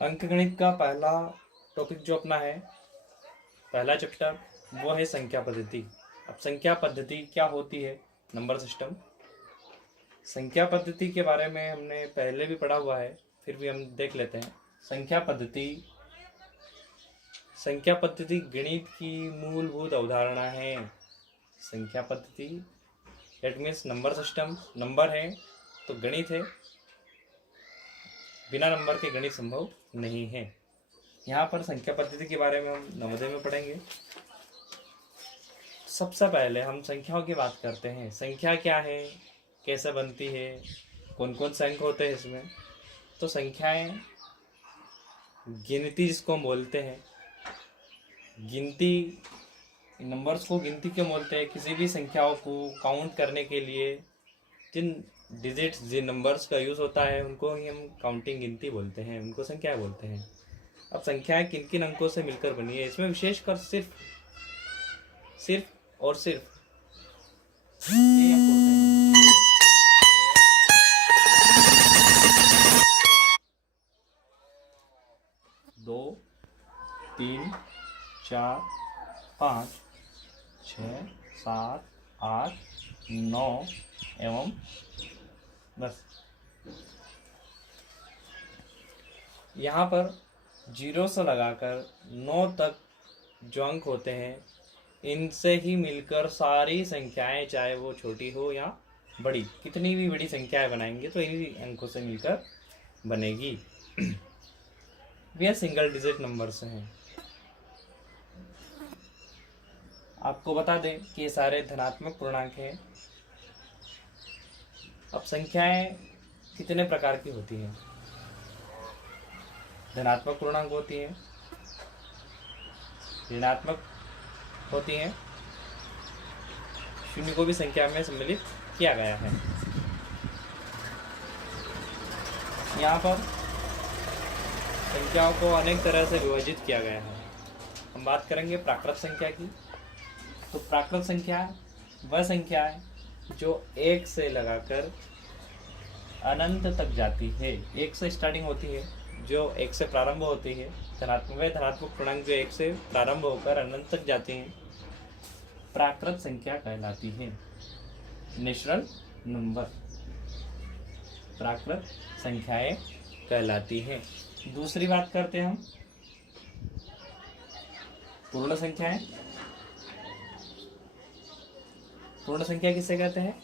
अंकगणित का पहला टॉपिक जो अपना है, पहला चैप्टर, वो है संख्या पद्धति। अब संख्या पद्धति क्या होती है? Number system. संख्या पद्धति के बारे में हमने पहले भी पढ़ा हुआ है, फिर भी हम देख लेते हैं। संख्या पद्धति गणित की मूलभूत अवधारणा है। संख्या पद्धति that means number system. Number है तो गणित है, बिना नंबर के गणित संभव नहीं है। यहाँ पर संख्या पद्धति के बारे में हम नवोदय में पढ़ेंगे। सबसे पहले हम संख्याओं की बात करते हैं। संख्या क्या है, कैसे बनती है, कौन कौन से अंक होते हैं इसमें। तो संख्याएं गिनती जिसको हम बोलते हैं, गिनती, नंबर्स को गिनती क्यों बोलते हैं? किसी भी संख्याओं को काउंट करने के लिए जिन डिजिट्स, जिन नंबर्स का यूज़ होता है, उनको ही हम काउंटिंग गिनती बोलते हैं, उनको संख्याएं बोलते हैं। अब संख्याएं किन किन अंकों से मिलकर बनी है, इसमें विशेषकर सिर्फ और सिर्फ ये अंक होते हैं। 2, 3, 4, 5, 6, 7, 8, 9 एवं 10। यहाँ पर 0 से लगाकर 9 तक जो अंक होते हैं, इनसे ही मिलकर सारी संख्याएं, चाहे वो छोटी हो या बड़ी, कितनी भी बड़ी संख्याएं बनाएंगे तो इन्हीं अंकों से मिलकर बनेगी। वे सिंगल डिजिट नंबर्स हैं। आपको बता दें कि ये सारे धनात्मक पूर्णांक हैं। अब संख्याएं कितने प्रकार की होती हैं? धनात्मक पूर्णांक होती हैं, ऋणात्मक होती हैं, शून्य को भी संख्या में सम्मिलित किया गया है। यहाँ पर संख्याओं को अनेक तरह से विभाजित किया गया है। हम बात करेंगे प्राकृत संख्या की। तो प्राकृत संख्या वह संख्या है जो 1 से लगाकर अनंत तक जाती है। 1 से स्टार्टिंग होती है, जो 1 से प्रारंभ होती है। धनात्मक पूर्णांक जो 1 से प्रारंभ होकर अनंत तक जाती हैं, प्राकृत संख्या कहलाती है। नेचुरल नंबर प्राकृत संख्याएं कहलाती हैं। दूसरी बात करते हैं हम पूर्ण संख्याएं। पूर्ण संख्या किसे कहते हैं?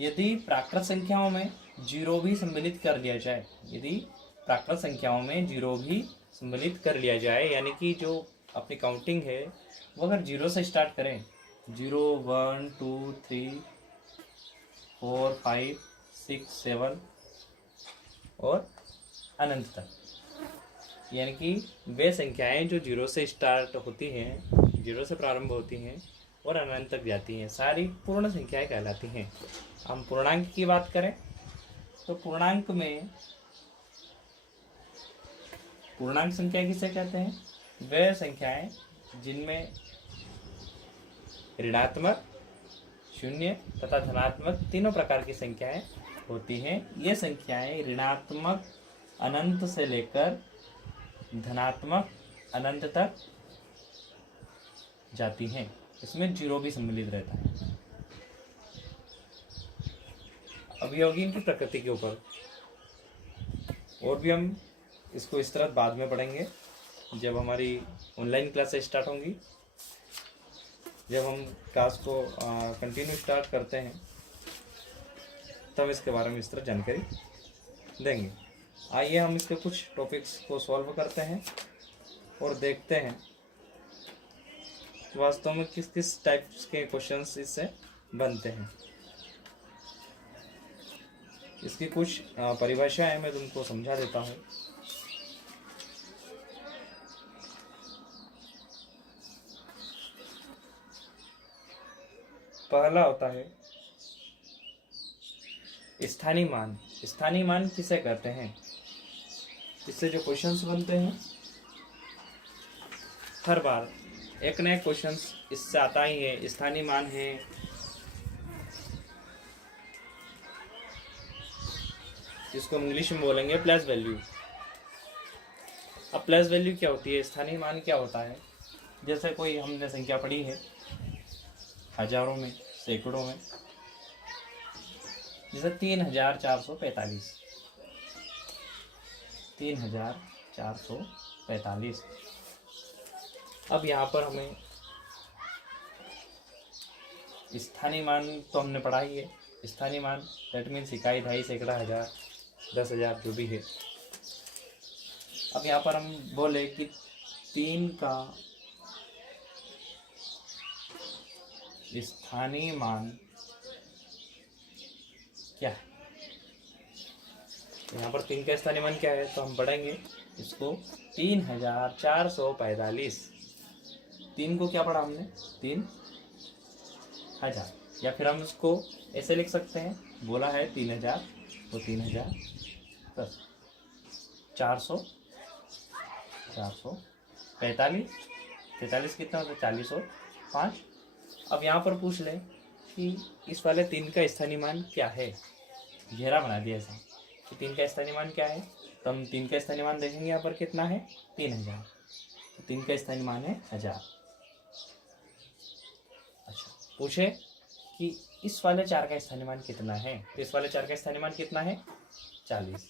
यदि प्राकृत संख्याओं में 0 भी सम्मिलित कर लिया जाए, यदि प्राकृत संख्याओं में 0 भी सम्मिलित कर लिया जाए, यानी कि जो अपनी काउंटिंग है वो अगर 0 से स्टार्ट करें, 0, 1, 2, 3, 4, 5, 6, 7 और अनंत तक, यानी कि वे संख्याएं जो 0 से स्टार्ट होती हैं, 0 से प्रारंभ होती हैं और अनंत तक जाती हैं, सारी पूर्ण संख्याएं कहलाती हैं। हम पूर्णांक की बात करें तो पूर्णांक संख्या किसे कहते हैं? वे संख्याएं जिनमें ऋणात्मक, शून्य तथा धनात्मक तीनों प्रकार की संख्याएं होती हैं। ये संख्याएं ऋणात्मक अनंत से लेकर धनात्मक अनंत तक जाती हैं। इसमें 0 भी सम्मिलित रहता है। अवयवों की प्रकृति के ऊपर और भी हम इसको इस तरह बाद में पढ़ेंगे, जब हमारी ऑनलाइन क्लासेस स्टार्ट होंगी, जब हम क्लास को कंटिन्यू स्टार्ट करते हैं, तब इसके बारे में इस तरह जानकारी देंगे। आइए हम इसके कुछ टॉपिक्स को सॉल्व करते हैं और देखते हैं वास्तव में किस किस टाइप्स के क्वेश्चंस इससे बनते हैं। इसकी कुछ परिभाषाएं मैं तुमको समझा देता हूँ। पहला होता है स्थानीय मान। स्थानीय मान किसे कहते हैं? इससे जो क्वेश्चंस बनते हैं, हर बार एक नया क्वेश्चंस इससे आता ही है। स्थानीय मान है, जिसको इंग्लिश में बोलेंगे प्लेस वैल्यू। अब प्लस वैल्यू क्या होती है, स्थानीय मान क्या होता है, जैसे कोई हमने संख्या पढ़ी है हजारों में, सैकड़ों में, जैसे 3445, 3445। अब यहाँ पर हमें स्थानीय मान तो हमने पढ़ा ही है, स्थानीय मान दैट मीन्स इकाई, ढाई, सैकड़ा, हजार, 10,000 जो भी है। अब यहाँ पर हम बोले कि 3 का स्थानीय मान क्या है, यहाँ पर 3 का स्थानीय मान क्या है, तो हम पढ़ेंगे इसको 3445। 3 को क्या पढ़ा हमने, 3000, या फिर हम इसको ऐसे लिख सकते हैं, बोला है 3000 तो 3000 प्लस 400, 445, 45 कितना होता है, 40 और 5। अब यहाँ पर पूछ लें कि इस वाले 3 का स्थानीय मान क्या है, घेरा बना दिया ऐसा कि 3 का स्थानीय मान क्या है, तो हम 3 का स्थानीय मान देखेंगे यहाँ पर कितना है, 3000, तो 3 का स्थानीय मान है 1000। अच्छा, पूछे कि इस वाले 4 का स्थानीय मान कितना है, तो इस वाले 4 का स्थानीय मान कितना है, 40,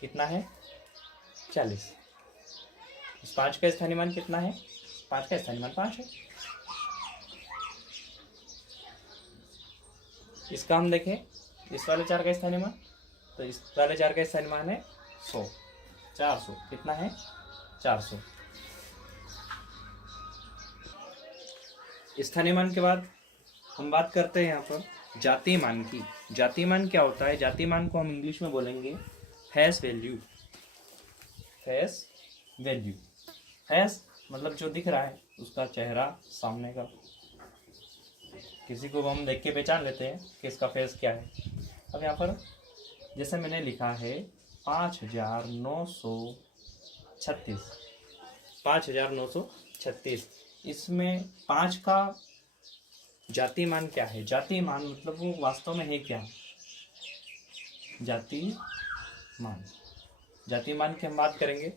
कितना है 40। इस 5 का स्थानीय मान कितना है, 5 का स्थानीय मान 5 है। इसका हम देखें इस वाले 4 का स्थानीय मान, तो इस वाले 4 का स्थानीय मान है 100, 400, कितना है 400। स्थानीय मान के बाद हम बात करते हैं यहाँ पर जातीय मान की। जातीय मान क्या होता है, जातीय मान को हम इंग्लिश में बोलेंगे face value. Face value, face मतलब जो दिख रहा है उसका चेहरा सामने का, किसी को हम देख के पहचान लेते हैं कि इसका फेस क्या है। अब यहाँ पर जैसे मैंने लिखा है 5936, 5936, इसमें 5 का जातीय मान क्या है, जातीय मान मतलब वो वास्तव में है क्या, जातीय मान। जातीय मान की हम बात करेंगे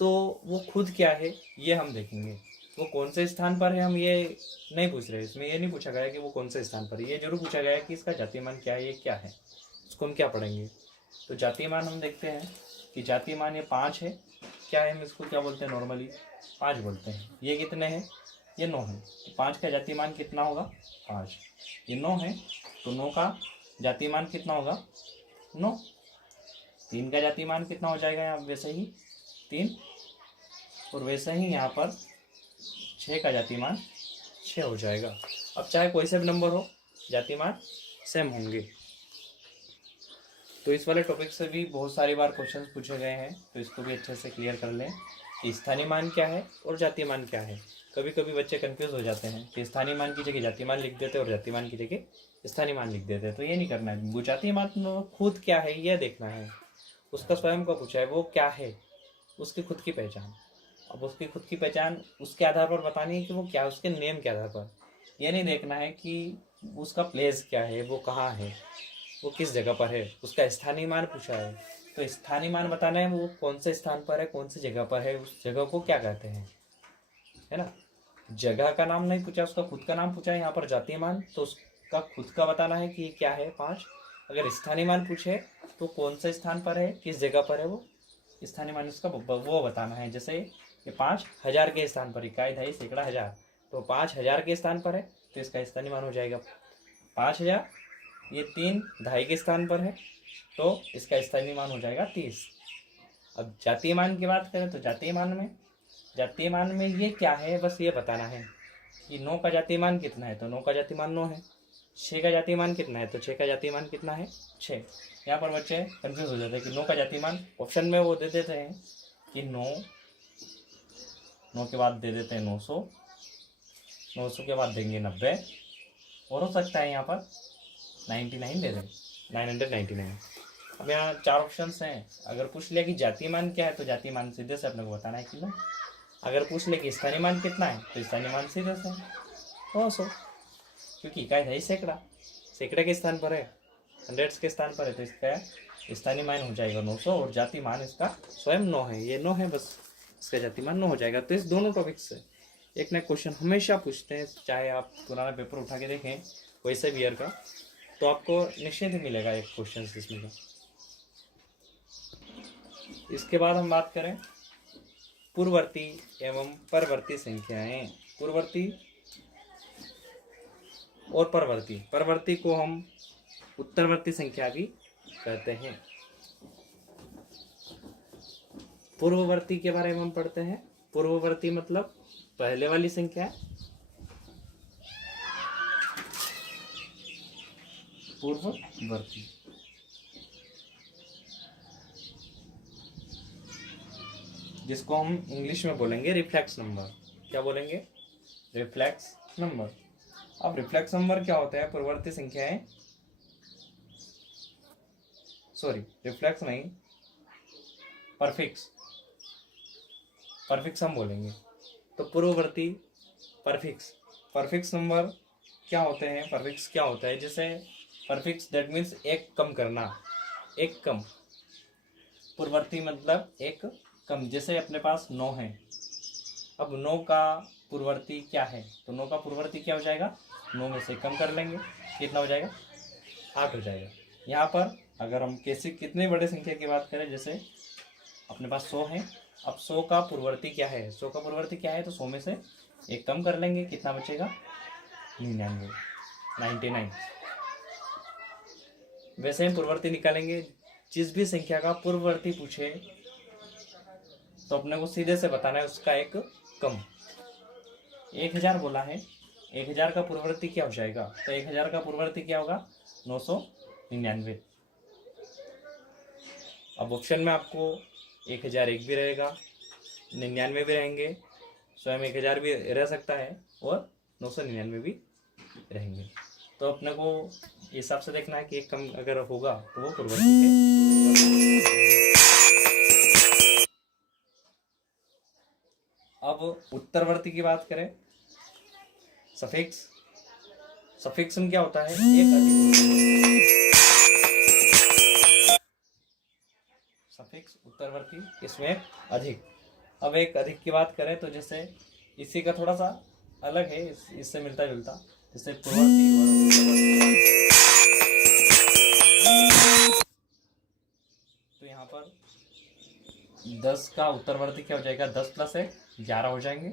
तो वो खुद क्या है ये हम देखेंगे, वो कौन से स्थान पर है हम ये नहीं पूछ रहे, इसमें ये नहीं पूछा गया कि वो कौन से स्थान पर है, ये जरूर पूछा गया है कि इसका जातीय मान क्या है, ये क्या है, उसको हम क्या पढ़ेंगे। तो जातीय मान हम देखते हैं कि जातीय मान ये 5 है, क्या है हम इसको क्या बोलते हैं, नॉर्मली 5 बोलते हैं। ये कितने हैं, ये 9 है, तो 5 का जातीय मान कितना होगा 5, ये 9 है तो 9 का जातीय मान कितना होगा 9। 3 का जातीय मान कितना हो जाएगा यहाँ वैसे ही 3, और वैसे ही यहाँ पर 6 का जातीय मान 6 हो जाएगा। अब चाहे कोई से भी नंबर हो जातीय मान सेम होंगे। तो इस वाले टॉपिक से भी बहुत सारी बार क्वेश्चंस पूछे गए हैं, तो इसको भी अच्छे से क्लियर कर लें कि स्थानीय मान क्या है और जातीय मान क्या है। कभी कभी बच्चे कंफ्यूज हो जाते हैं कि स्थानीय मान की जगह जातीय मान लिख देते हैं और जातीय मान की जगह स्थानीय मान लिख देते हैं, तो ये नहीं करना है। वो जातीय मान खुद क्या है यह देखना है, उसका स्वयं का पूछा है वो क्या है, उसकी खुद की पहचान। अब उसकी खुद की पहचान उसके आधार पर बतानी है कि वो क्या, उसके नेम के आधार पर। यह नहीं देखना है कि उसका प्लेस क्या है, वो कहाँ है, वो किस जगह पर है, उसका स्थानीय मान पूछा है तो स्थानीय मान बताना है वो कौन से स्थान पर है, कौन सी जगह पर है, उस जगह को क्या कहते हैं, है ना। जगह का नाम नहीं पूछा, उसका खुद का नाम पूछा है यहाँ पर जातीय मान, तो उसका खुद का बताना है कि ये क्या है 5। अगर स्थानीय मान पूछे तो कौन से स्थान पर है, किस जगह पर है, वो स्थानीय मान उसका वो बताना है। जैसे ये 5000 के स्थान पर, इकाई, ढाई, सैकड़ा, हजार, तो 5000 के स्थान पर है तो इसका स्थानीय मान हो जाएगा 5000। ये 3 ढाई के स्थान पर है तो इसका स्थानीय मान हो जाएगा 30। अब जातीय मान की बात करें तो जातीय मान में ये क्या है बस ये बताना है कि 9 का जातीय मान कितना है, तो 9 का जातीय मान 9 है। 6 का जातीय मान कितना है, तो 6 का जातीय मान कितना है 6। यहाँ पर बच्चे कंफ्यूज हो जाते हैं कि 9 का जातीय मान ऑप्शन में वो दे देते हैं कि 9 के बाद दे देते हैं 900, 900 के बाद देंगे 90, और हो सकता है यहाँ पर 99 दे दें, 999। अब यहाँ 4 ऑप्शंस हैं। अगर पूछ लिया कि जातीय मान क्या है तो जातीय मान सीधे से अपने को बताना है कि 9। अगर पूछ ले कि स्थानीय मान कितना है तो स्थानीय मान सीधे से 100, क्योंकि इकाई ढाई, सैकड़ा, सैकड़े के स्थान पर है, हंड्रेड्स के स्थान पर है तो इसका स्थानीय मान हो जाएगा 900 और जाति मान इसका स्वयं 9 है, ये 9 है बस, इसका जाति मान 9 हो जाएगा। तो इस दोनों टॉपिक से एक ना क्वेश्चन हमेशा पूछते हैं, चाहे आप पुराना पेपर उठा के देखें वैसे भी ईयर का, तो आपको निश्चित ही मिलेगा एक क्वेश्चन इसमें का। इसके बाद हम बात करें पूर्ववर्ती एवं परवर्ती संख्याएं। पूर्ववर्ती और परवर्ती, परवर्ती को हम उत्तरवर्ती संख्या भी कहते हैं। पूर्ववर्ती के बारे में हम पढ़ते हैं। पूर्ववर्ती मतलब पहले वाली संख्या, पूर्ववर्ती। जिसको हम इंग्लिश में बोलेंगे रिफ्लेक्स नंबर। क्या बोलेंगे? Reflex number. अब रिफ्लेक्स नंबर क्या होता है? पूर्ववर्ती संख्याएं, सॉरी रिफ्लेक्स नहीं, परफिक्स, परफिक्स हम बोलेंगे। तो पूर्ववर्ती परफिक्स, परफिक्स नंबर क्या होते हैं? परफिक्स क्या होता है? जैसे परफिक्स दैट मीन्स एक कम करना, एक कम। पूर्ववर्ती मतलब एक कम, जैसे अपने पास 9 है, अब 9 का पूर्ववर्ती क्या है? तो 9 का पूर्ववर्ती क्या हो जाएगा? 9 में से कम कर लेंगे, कितना हो जाएगा? 8 हो जाएगा। यहाँ पर अगर हम कैसे कितने बड़े संख्या की बात करें, जैसे अपने पास 100 है, अब 100 का पूर्ववर्ती क्या है? 100 का पूर्ववर्ती क्या है? तो 100 में से एक कम कर लेंगे, कितना बचेगा? 99, 99। वैसे हम पूर्ववर्ती निकालेंगे, जिस भी संख्या का पूर्ववर्ती पूछे तो अपने को सीधे से बताना है उसका एक कम। 1000 बोला है, 1000 का पूर्ववर्ती क्या हो जाएगा? तो 1000 का पूर्ववर्ती क्या होगा? 999। अब ऑप्शन में आपको 1001 भी रहेगा, 99 भी रहेंगे, स्वयं 1000 भी रह सकता है और 999 भी रहेंगे। तो अपने को हिसाब से देखना है कि एक कम अगर होगा तो वो पूर्ववर्ती है। अब उत्तरवर्ती की बात करें, सफिक्स, सफिक्स में क्या होता है? एक अधिक, सफिक्स उत्तरवर्ती, इसमें अधिक। अब एक अधिक की बात करें तो जैसे इसी का थोड़ा सा अलग है, इससे मिलता जुलता, जैसे पूर्ववर्ती और उत्तरवर्ती। तो यहाँ पर 10 का उत्तरवर्ती क्या हो जाएगा? 10 + 1 11 हो जाएंगे।